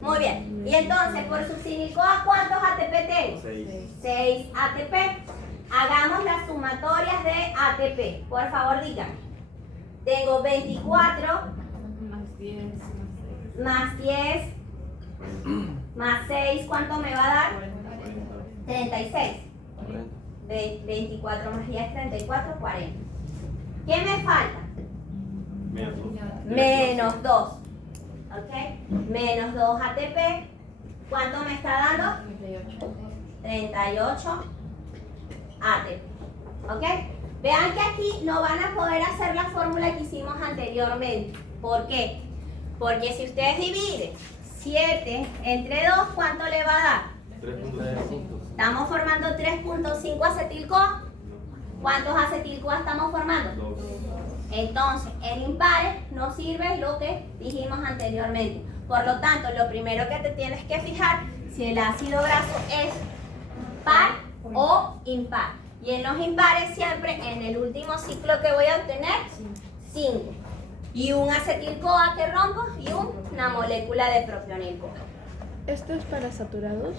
Muy bien. Y entonces, por succinicoa, ¿cuántos ATP tengo? 6 ATP. Hagamos las sumatorias de ATP. Por favor, díganme. Tengo 24 más 10 más 6. ¿Cuánto me va a dar? 36. 24 más 10, 34, 40. ¿Qué me falta? Menos 2. ¿Ok? Menos 2 ATP. ¿Cuánto me está dando? 38 ATP. ¿Ok? Vean que aquí no van a poder hacer la fórmula que hicimos anteriormente. ¿Por qué? Porque si ustedes dividen 7 entre 2, ¿cuánto le va a dar? 3.5. Estamos formando 3.5 acetil-CoA. ¿Cuántos acetil-CoA estamos formando? 2. Entonces, en impares no sirve lo que dijimos anteriormente. Por lo tanto, lo primero que te tienes que fijar si el ácido graso es par o impar. Y en los impares siempre en el último ciclo que voy a obtener 5. Y un acetil-CoA que rompo y una molécula de propionil-CoA. ¿Esto es para saturados?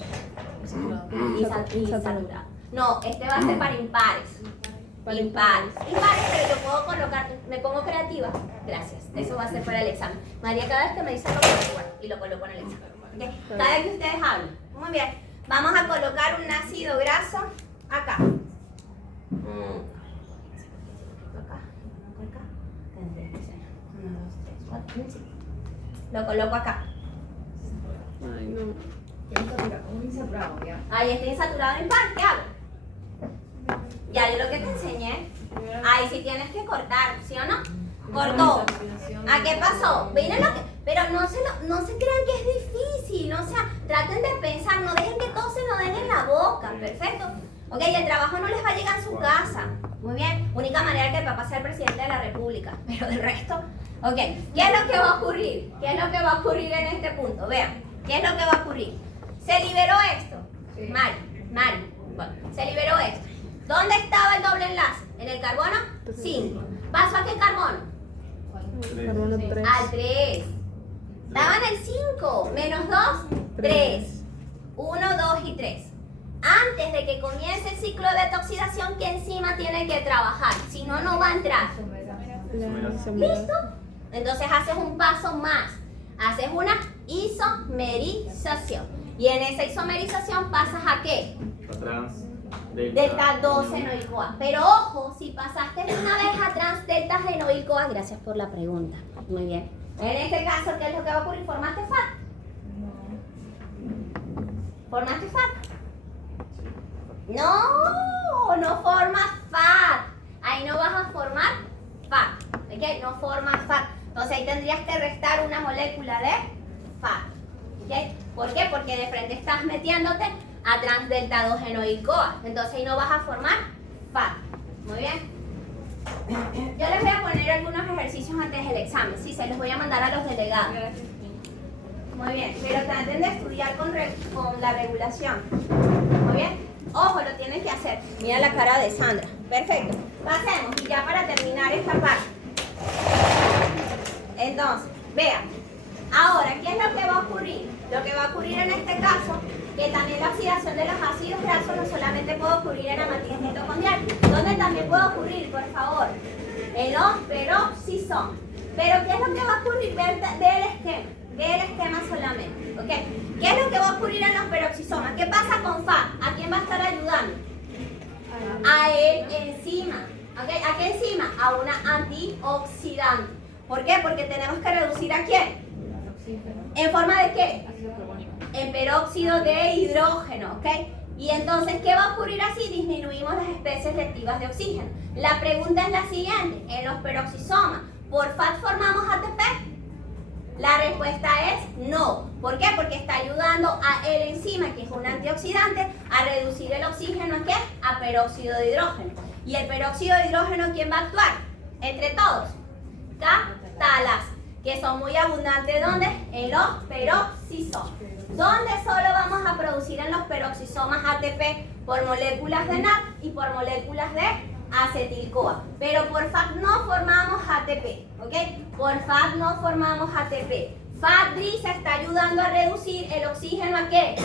Y saturado. No, este va a ser para impares. Impares, pero yo puedo colocar, me pongo creativa. Gracias, eso va a ser para el examen. María, cada vez que me dice lo coloco y lo coloco en el examen. ¿Okay? Cada vez que ustedes hablan. Muy bien, vamos a colocar un ácido graso acá. Lo coloco acá. Ay, no. Ahí está insaturado en impar, ¿qué hago? Ya yo lo que te enseñé. Ahí sí tienes que cortar, ¿sí o no? Cortó. ¿A qué pasó? Miren lo que. Pero no se crean que es difícil. O sea, traten de pensar, no dejen que todo se lo den en la boca. Perfecto. Ok, el trabajo no les va a llegar a su casa. Muy bien. Única manera que el papá sea el presidente de la república. Pero del resto. Ok, ¿qué es lo que va a ocurrir? ¿Qué es lo que va a ocurrir en este punto? Vean, ¿qué es lo que va a ocurrir? Se liberó esto. Mari. Bueno, se liberó esto. ¿Dónde estaba el doble enlace? ¿En el carbono? 5. ¿Pasó a qué carbono? Carbono 3. Al 3. Estaba en el 5. Menos 2, 3. 1, 2 y 3. Antes de que comience el ciclo de detoxidación, ¿qué enzima tiene que trabajar? Si no, no va a entrar. ¿Listo? Entonces haces un paso más. Haces una isomerización. Y en esa isomerización pasas a ¿qué? Delta 2-genoil-CoA. Pero ojo, si pasaste una vez a trans delta genoil-CoA, gracias por la pregunta. Muy bien. En este caso, ¿qué es lo que va a ocurrir? ¿Formaste FAT? ¿Formaste FAT? No formas FAT. Ahí no vas a formar FAT. ¿Ok? No formas FAT. Entonces ahí tendrías que restar una molécula de FAT. ¿Ok? ¿Por qué? Porque de frente estás metiéndote a trans delta 2-genoil-CoA. Entonces ahí no vas a formar FAT. Muy bien. Yo les voy a poner algunos ejercicios antes del examen. Sí, se los voy a mandar a los delegados. Muy bien, pero traten de estudiar con la regulación. Muy bien. Ojo, lo tienen que hacer. Mira la cara de Sandra. Perfecto. Pasemos y ya para terminar esta parte. Entonces, vean. Ahora, ¿qué es lo que va a ocurrir? Lo que va a ocurrir en este caso, que también la oxidación de los ácidos grasos no solamente puede ocurrir en amatís mitocondrial, donde también puede ocurrir, por favor, en los peroxisomas. Pero ¿qué es lo que va a ocurrir? Ve el esquema solamente, ¿ok? ¿Qué es lo que va a ocurrir en los peroxisomas? ¿Qué pasa con FAT? ¿A quién va a estar ayudando? A el enzima, ¿ok? ¿A qué enzima? A una antioxidante. ¿Por qué? Porque tenemos que reducir ¿a quién? ¿En forma de qué? En peróxido de hidrógeno, ¿ok? Y entonces, ¿qué va a ocurrir así? Disminuimos las especies lectivas de oxígeno. La pregunta es la siguiente. En los peroxisomas, ¿por FAT formamos ATP? La respuesta es no. ¿Por qué? Porque está ayudando a el enzima, que es un antioxidante, a reducir el oxígeno ¿a qué? A peróxido de hidrógeno. ¿Y el peróxido de hidrógeno quién va a actuar? Entre todos. Catalasa, que son muy abundantes, ¿dónde? En los peroxisomas. ¿Dónde solo vamos a producir en los peroxisomas ATP? Por moléculas de NAD y por moléculas de acetil-CoA. Pero por FAT no formamos ATP, ¿ok? Por FAT no formamos ATP. FAD-3 está ayudando a reducir el oxígeno ¿a qué?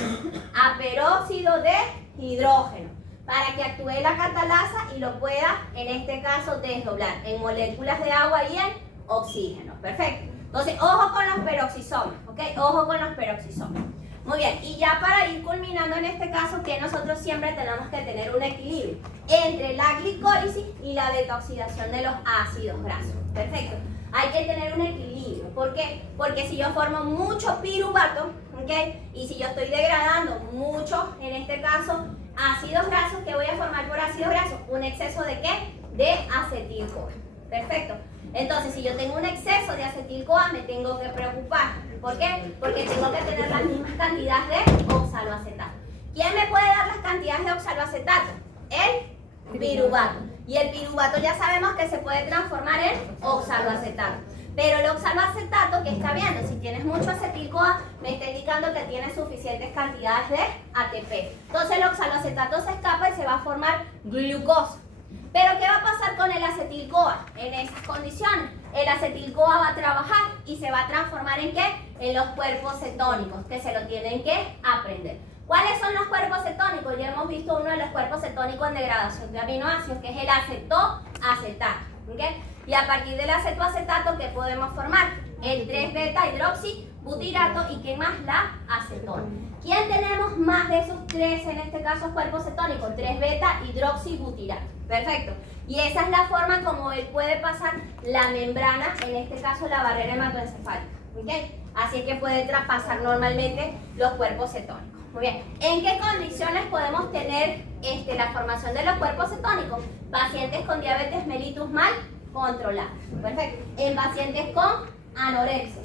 A peróxido de hidrógeno, para que actúe la catalasa y lo pueda, en este caso, desdoblar en moléculas de agua y en oxígeno. Perfecto. Entonces, ojo con los peroxisomas, ¿ok? Ojo con los peroxisomas. Muy bien, y ya para ir culminando en este caso, que nosotros siempre tenemos que tener un equilibrio entre la glicólisis y la beta-oxidación de los ácidos grasos. Perfecto. Hay que tener un equilibrio. ¿Por qué? Porque si yo formo mucho piruvato, ¿ok? Y si yo estoy degradando mucho, en este caso, ácidos grasos, ¿qué voy a formar por ácidos grasos? ¿Un exceso de qué? De acetil-CoA. Perfecto. Entonces, si yo tengo un exceso de acetil-CoA, me tengo que preocupar. ¿Por qué? Porque tengo que tener las mismas cantidades de oxaloacetato. ¿Quién me puede dar las cantidades de oxaloacetato? El piruvato. Y el piruvato ya sabemos que se puede transformar en oxaloacetato. Pero el oxaloacetato, ¿qué está viendo? Si tienes mucho acetil-CoA, me está indicando que tienes suficientes cantidades de ATP. Entonces el oxaloacetato se escapa y se va a formar glucosa. Pero ¿qué va a pasar con el acetil-CoA? En esas condiciones, el acetil-CoA va a trabajar y se va a transformar ¿en qué? En los cuerpos cetónicos, que se lo tienen que aprender. ¿Cuáles son los cuerpos cetónicos? Ya hemos visto uno de los cuerpos cetónicos en degradación de aminoácidos, que es el acetoacetato. ¿Okay? Y a partir del acetoacetato, ¿qué podemos formar? El 3-beta-hidroxibutirato y ¿qué más? La acetona. ¿Quién tenemos más de esos tres, en este caso, cuerpos cetónicos? 3-beta-hidroxibutirato. Perfecto. Y esa es la forma como él puede pasar la membrana, en este caso la barrera hematoencefálica. ¿Okay? Así es que puede traspasar normalmente los cuerpos cetónicos. Muy bien. ¿En qué condiciones podemos tener la formación de los cuerpos cetónicos? Pacientes con diabetes mellitus mal controlada. Perfecto. En pacientes con anorexia.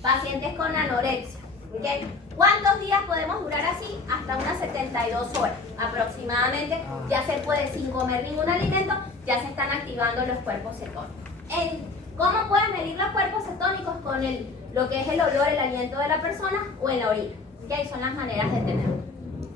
Pacientes con anorexia. ¿Okay? ¿Cuántos días podemos durar así? Hasta unas 72 horas aproximadamente. Ya se puede, sin comer ningún alimento, ya se están activando los cuerpos cetónicos. ¿Cómo pueden medir los cuerpos cetónicos? Con lo que es el olor, el aliento de la persona o en la orina. ¿Okay? Son las maneras de tenerlo.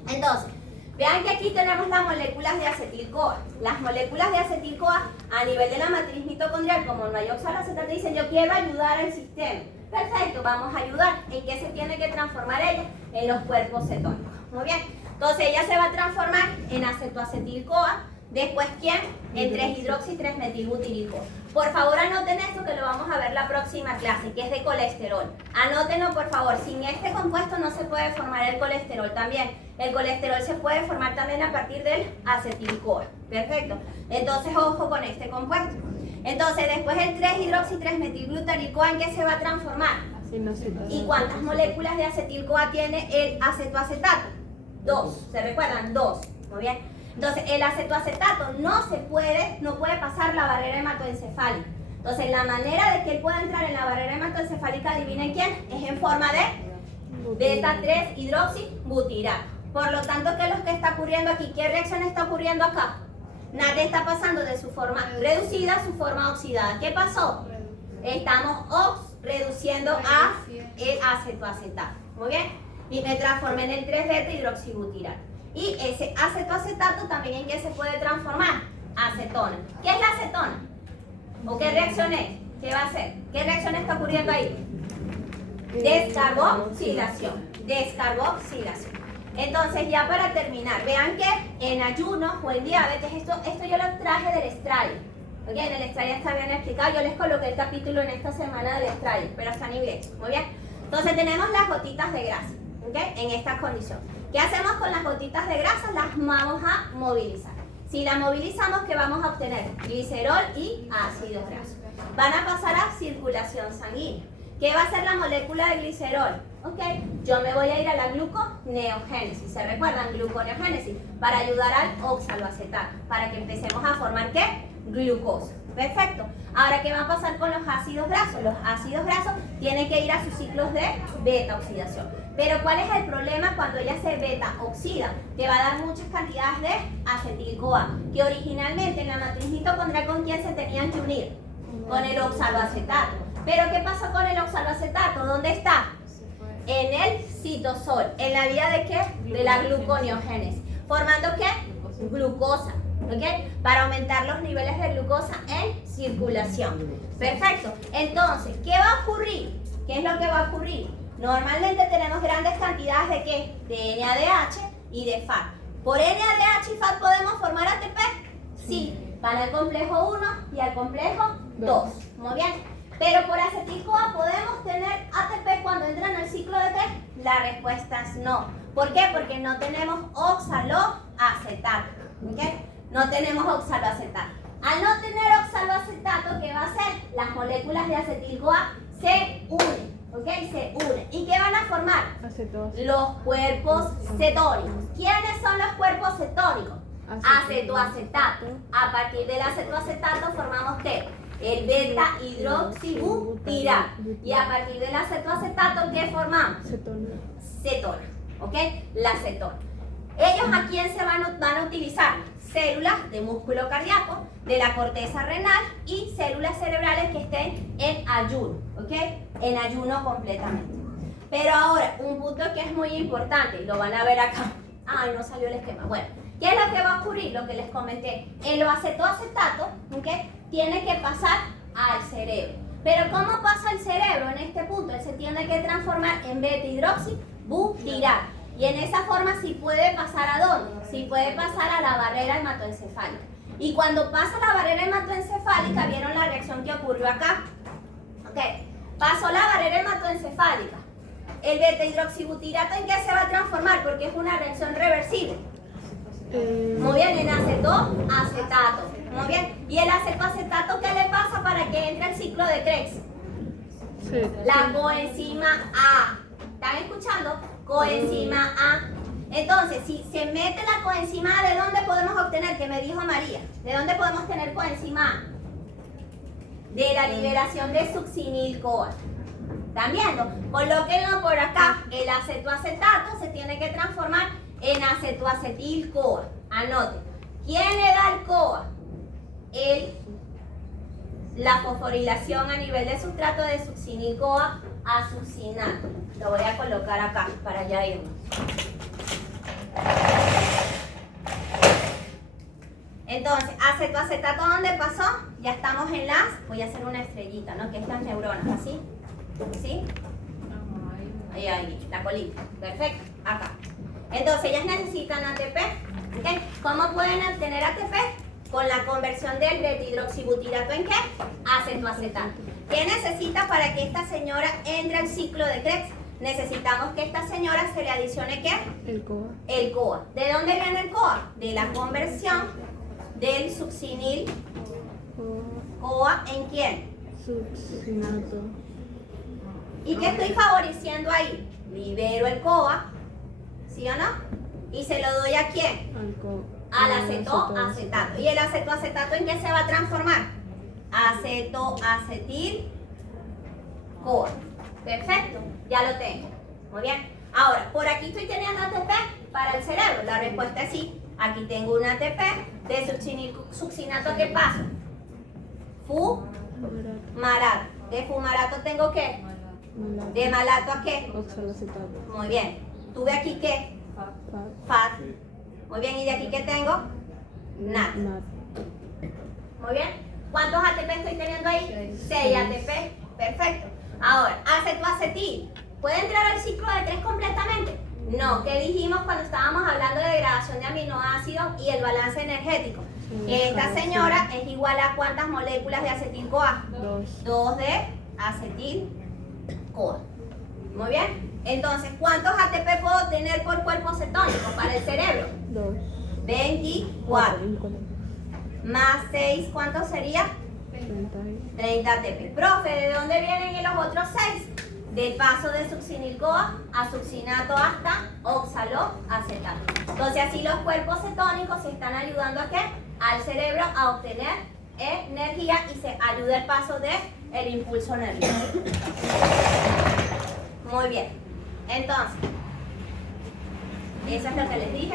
Entonces, vean que aquí tenemos las moléculas de acetil-CoA. Las moléculas de acetil-CoA a nivel de la matriz mitocondrial, como no hay oxaloacetato, dicen yo quiero ayudar al sistema. Perfecto, vamos a ayudar. ¿En qué se tiene que transformar ella? En los cuerpos cetónicos. Muy bien. Entonces ella se va a transformar en acetoacetil-CoA. Después, ¿quién? En 3-hidroxi-3-metilbutiril-CoA. Por favor, anoten esto que lo vamos a ver la próxima clase, que es de colesterol. Anótenlo, por favor. Sin este compuesto no se puede formar el colesterol también. El colesterol se puede formar también a partir del acetil-CoA. Perfecto. Entonces, ojo con este compuesto. Entonces, después el 3-hidroxi-3-metilbutiril-CoA, ¿en qué se va a transformar? ¿Y cuántas moléculas de acetil-CoA tiene el acetoacetato? 2. ¿Se recuerdan? 2. Muy bien. Entonces, el acetoacetato no puede pasar la barrera hematoencefálica. Entonces, la manera de que él pueda entrar en la barrera hematoencefálica, adivinen quién, es en forma de beta-3-hidroxibutirato. Por lo tanto, ¿qué es lo que está ocurriendo aquí? ¿Qué reacción está ocurriendo acá? Nada está pasando de su forma reducida a su forma oxidada. ¿Qué pasó? Estamos reduciendo a el acetoacetato. Muy bien. Y me transformé en el 3-beta-hidroxibutirato. Y ese acetoacetato también, ¿en qué se puede transformar? Acetona. ¿Qué es la acetona? ¿O qué reacción es? ¿Qué va a hacer? ¿Qué reacción está ocurriendo ahí? Descarboxilación. Descarboxilación. Entonces, ya para terminar, vean que en ayuno o en diabetes, esto yo lo traje del Strayer. ¿Ok? En el Strayer está bien explicado. Yo les coloqué el capítulo en esta semana del Strayer, pero está en inglés. Muy bien. Entonces, tenemos las gotitas de grasa. ¿Ok? En estas condiciones. ¿Qué hacemos con las gotitas de grasa? Las vamos a movilizar. Si las movilizamos, ¿qué vamos a obtener? Glicerol y ácidos grasos. Van a pasar a circulación sanguínea. ¿Qué va a hacer la molécula de glicerol? ¿Ok? Yo me voy a ir a la gluconeogénesis. ¿Se recuerdan? Gluconeogénesis. Para ayudar al oxaloacetato. Para que empecemos a formar, ¿qué? Glucosa. Perfecto. Ahora, ¿qué va a pasar con los ácidos grasos? Los ácidos grasos tienen que ir a sus ciclos de beta-oxidación. Pero ¿cuál es el problema cuando ella se beta-oxida? Que va a dar muchas cantidades de acetil-CoA, que originalmente en la matriz mitocondrial, ¿con quién se tenían que unir? Con el oxaloacetato. Pero ¿qué pasó con el oxaloacetato? ¿Dónde está? En el citosol. ¿En la vía de qué? De la gluconeogénesis. ¿Formando qué? Glucosa. ¿Ok? Para aumentar los niveles de glucosa en circulación. Perfecto. Entonces, ¿qué va a ocurrir? ¿qué es lo que va a ocurrir? Normalmente tenemos grandes cantidades de ¿qué? De NADH y de FAT. ¿Por NADH y FAT podemos formar ATP? Sí, van al complejo 1 y al complejo 2. Muy bien. Pero por acetil-CoA podemos tener ATP cuando entra en el ciclo de 3. La respuesta es no. ¿Por qué? Porque no tenemos oxaloacetato. ¿Okay? No tenemos oxaloacetato. Al no tener oxaloacetato, ¿qué va a hacer? Las moléculas de acetil-CoA se unen. ¿Ok? Se unen. ¿Y qué van a formar? Los cuerpos cetónicos. ¿Quiénes son los cuerpos cetónicos? Acetoacetato. A partir del acetoacetato formamos ¿qué? El beta-hidroxibutirato. Y a partir del acetoacetato, ¿qué formamos? Cetona. ¿Ok? La cetona. ¿Ellos a quién se van a utilizar? Células de músculo cardíaco, de la corteza renal y células cerebrales que estén en ayuno. ¿Ok? En ayuno completamente. Pero ahora, un punto que es muy importante, lo van a ver acá. Ay, no salió el esquema. Bueno, ¿qué es lo que va a ocurrir? Lo que les comenté. El acetoacetato, ¿ok? Tiene que pasar al cerebro. Pero ¿cómo pasa el cerebro en este punto? Él se tiene que transformar en beta-hidroxibutirato. Y en esa forma sí puede pasar ¿a dónde? Sí puede pasar a la barrera hematoencefálica. Y cuando pasa la barrera hematoencefálica, ¿vieron la reacción que ocurrió acá? Ok, pasó la barrera hematoencefálica. ¿El beta-hidroxibutirato en qué se va a transformar? Porque es una reacción reversible. Muy bien, en acetoacetato. Muy bien. ¿Y el acetoacetato qué le pasa para que entre el ciclo de Krebs? Sí. La coenzima A. ¿Están escuchando? Coenzima A. Entonces, si se mete la coenzima A, ¿de dónde podemos obtener? Que me dijo María. ¿De dónde podemos tener coenzima A? De la liberación de succinil-CoA. ¿Están viendo? Colóquenlo por acá. El acetoacetato se tiene que transformar en acetoacetil-CoA. Anoten. ¿Quién le da el CoA? La fosforilación a nivel de sustrato de succinil-CoA a succinato. Lo voy a colocar acá para ya irnos. Entonces, acetoacetato, ¿dónde pasó? Ya estamos en las, voy a hacer una estrellita, ¿no? Que estas neuronas, así. ¿Sí? Ahí, la colita. Perfecto, acá. Entonces, ellas necesitan ATP. ¿Okay? ¿Cómo pueden obtener ATP? Con la conversión del beta-hidroxibutirato ¿en qué? Acetoacetato. ¿Qué necesita para que esta señora entre al ciclo de Krebs? Necesitamos que a esta señora se le adicione ¿qué? El CoA. El CoA. ¿De dónde viene el CoA? De la conversión del succinil CoA ¿en quién? Succinato. ¿Y qué estoy favoreciendo ahí? Libero el CoA, ¿sí o no? ¿Y se lo doy a quién? Al acetoacetato. ¿Y el acetoacetato en qué se va a transformar? Acetoacetil-CoA. Perfecto, ya lo tengo. Muy bien. Ahora, por aquí estoy teniendo ATP para el cerebro. La respuesta es sí. Aquí tengo un ATP de succinato. ¿Qué pasa? Fumarato. ¿De fumarato tengo qué? ¿De malato a qué? Oxaloacetato. Muy bien. ¿Tuve aquí qué? Fat. Muy bien. ¿Y de aquí qué tengo? NAT. Muy bien. ¿Cuántos ATP estoy teniendo ahí? 6 ATP. Perfecto. Ahora, acetoacetil. ¿Puede entrar al ciclo de 3 completamente? No. ¿Qué dijimos cuando estábamos hablando de degradación de aminoácidos y el balance energético? Que esta señora es igual a ¿cuántas moléculas de acetil-CoA? 2 de acetil-CoA. Muy bien. Entonces, ¿cuántos ATP puedo tener por cuerpo cetónico para el cerebro? 24. Más 6, ¿cuánto sería? 30 ATP. Profe, ¿de dónde vienen los otros 6? Del paso de succinil-CoA a succinato hasta oxaloacetato. Entonces, así los cuerpos cetónicos se están ayudando a ¿qué? Al cerebro a obtener energía y se ayuda el paso del impulso nervioso. Muy bien. Entonces, eso es lo que les dije.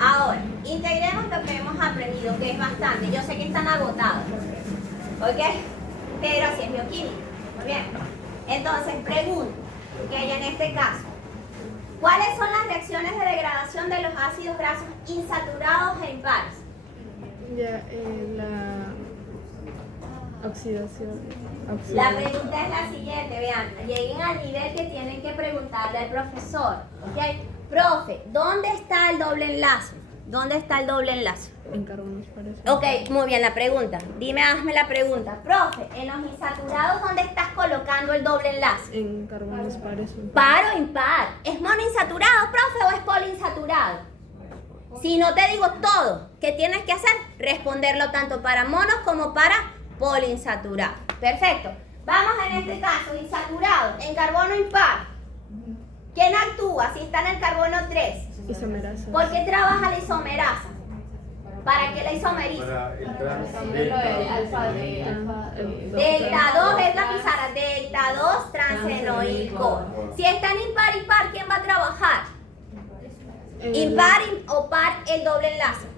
Ahora, integremos lo que hemos aprendido, que es bastante. Yo sé que están agotados, ¿ok? Pero así es bioquímica. Muy bien. Entonces, pregunto, que en este caso, ¿cuáles son las reacciones de degradación de los ácidos grasos insaturados e impares? Ya, la Oxidación. La pregunta es la siguiente, vean, lleguen al nivel que tienen que preguntarle al profesor. ¿Ok? Profe, ¿dónde está el doble enlace? ¿Dónde está el doble enlace? En carbonos pares. Ok, muy bien, la pregunta. Dime, hazme la pregunta. Profe, en los insaturados, ¿dónde estás colocando el doble enlace? En carbonos pares. ¿Par o impar? ¿Es monoinsaturado, profe, o es poliinsaturado? Si no te digo todo, ¿qué tienes que hacer? Responderlo tanto para monos como para poliinsaturado. Perfecto. Vamos en este caso, insaturado, en carbono impar. ¿Quién actúa si está en el carbono 3? Isomerasa. ¿Por qué trabaja la isomerasa? ¿Para qué la isomeriza? Para el trans Delta 2 es la pizarra, delta 2 transenoil-CoA. Si está en impar, ¿quién va a trabajar? Impar o par el doble enlace.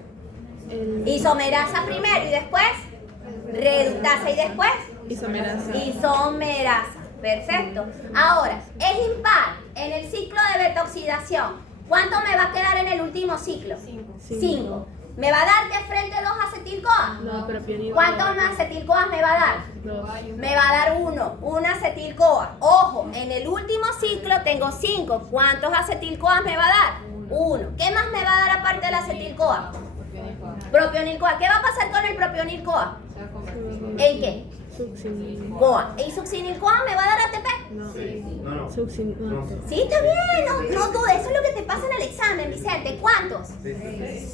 Isomerasa primero y después reductasa y después Isomerasa. isomerasa. Perfecto. Ahora, es impar en el ciclo de beta-oxidación. ¿Cuánto me va a quedar en el último ciclo? 5. ¿Me va a dar de frente 2 acetil-CoA? No, pero pianino. ¿Cuántos acetil-CoA me va a dar? 2. Me va a dar 1 acetil-CoA. Ojo, en el último ciclo tengo 5. ¿Cuántos acetil-CoA me va a dar? 1. ¿Qué más me va a dar aparte del acetil-CoA? Propionil-CoA. ¿Qué va a pasar con el propionil-CoA? ¿En qué? CoA. ¿Y succinil-CoA me va a dar ATP? No. Sí, está bien, no dudes, eso es lo que te pasa en el examen, Vicente. ¿Cuántos? 6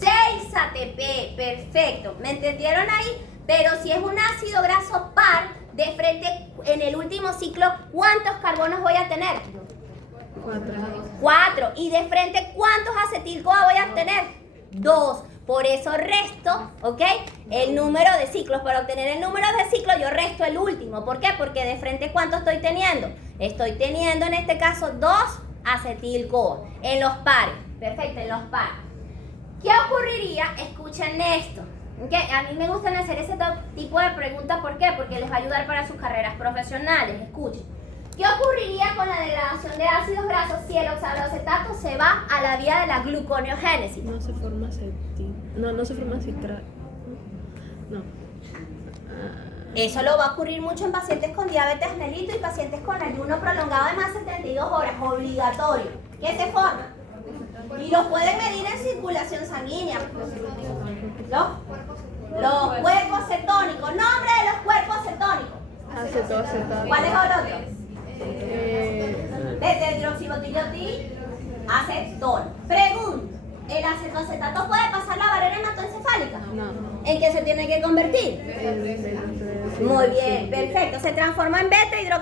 ATP, perfecto. ¿Me entendieron ahí? Pero si es un ácido graso par, de frente en el último ciclo, ¿cuántos carbonos voy a tener? 4. ¿Y de frente cuántos acetil-CoA voy a tener? 2. Por eso resto, ¿ok? El número de ciclos. Para obtener el número de ciclos yo resto el último. ¿Por qué? Porque de frente ¿cuánto estoy teniendo? Estoy teniendo en este caso 2 acetil-CoA en los pares. Perfecto, en los pares. ¿Qué ocurriría? Escuchen esto. ¿Okay? A mí me gustan hacer ese tipo de preguntas. ¿Por qué? Porque les va a ayudar para sus carreras profesionales. Escuchen. ¿Qué ocurriría con la degradación de ácidos grasos si el oxaloacetato se va a la vía de la gluconeogénesis? No se forma acetil. No se forma citral. No. Eso lo va a ocurrir mucho en pacientes con diabetes mellitus y pacientes con ayuno prolongado de más de 72 horas, obligatorio. ¿Qué se forma? Y lo pueden medir en circulación sanguínea. Los cuerpos cetónicos. Nombre de los cuerpos cetónicos. Acetoacetato. ¿Cuál es el otro? Tetrahidroxibotilotil, acetol. Pregunta, ¿el acetoacetato puede pasar la barrera hematoencefálica? No. ¿En qué se tiene que convertir? Muy bien, perfecto. Se transforma en beta-hidroxibotilotil.